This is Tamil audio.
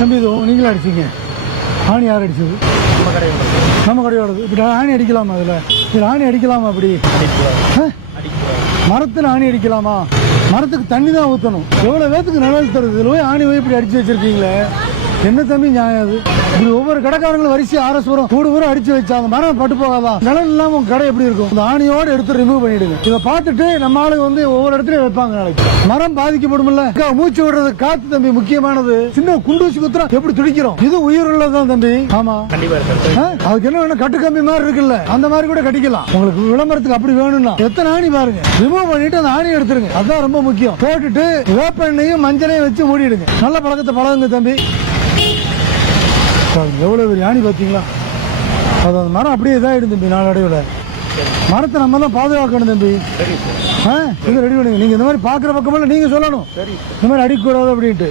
தம்பி இது நீங்களும் அடிச்சிங்க. ஆணி யார் அடிச்சது? நம்ம கடையோடது. இப்படி ஆணி அடிக்கலாமா? இதில் ஆணி அடிக்கலாமா? அப்படி மரத்தில் ஆணி அடிக்கலாமா? மரத்துக்கு தண்ணி தான் ஊற்றணும். எவ்வளோ பேத்துக்கு நிழல் தருது, இதில் போய் ஆணி போய் இப்படி அடிச்சு வச்சிருக்கீங்களே, என்ன தம்பி நியாயம் அது? இப்படி ஒவ்வொரு கடைக்காரங்களும் வரிசையாக ஆரஸ்வரம் கூடு அடிச்சு வச்சாங்க, மரம் பட்டு போகாதான்? நிழல் இல்லாமல் உங்க கடை எப்படி இருக்கும்? இந்த ஆணியோடு எடுத்து ரிமூவ் பண்ணிடுங்க. இதை பார்த்துட்டு நம்ம ஆளுங்க வந்து ஒவ்வொரு இடத்துலயும் வைப்பாங்க. நாளைக்கு மரம் பாதிக்கப்படும்ல. மூச்சு விடுறது காத்து தம்பி முக்கியமானது. சின்ன குண்டூசி குத்துறா எப்படி துடிக்கிறோம்? இது உயிர் உள்ளதுதான் தம்பி. ஆமா, அதுக்கு என்ன வேணும்? கட்டு கம்பி மாதிரி இருக்குல்ல, அந்த மாதிரி கூட கட்டிக்கலாம். உங்களுக்கு விளம்பரத்துக்கு அப்படி வேணும்னா எத்தனை ஆணி பாருங்க. ரிமூவ் பண்ணிட்டு அந்த ஆணி எடுத்துருங்க, அதுதான் ரொம்ப முக்கியம். போட்டுட்டு வேப்ப எண்ணெயும் மஞ்சளையும் வச்சு மூடிடுங்க. நல்ல பழக்கத்தை பழகுங்க தம்பி. எவ்வளவு பெரிய ஆணி பாத்தீங்களா? அது அந்த மரம் அப்படியே இதாயிடும் தம்பி. நாளடைவில் மரத்தை நம்ம தான் பாதுகாக்கணும் தம்பி. ரெடி பண்ணுங்க. நீங்க இந்த மாதிரி பாக்குற பக்கமெல்லாம் நீங்க சொல்லணும், இந்த மாதிரி அடிக்கக்கூடாது அப்படின்ட்டு.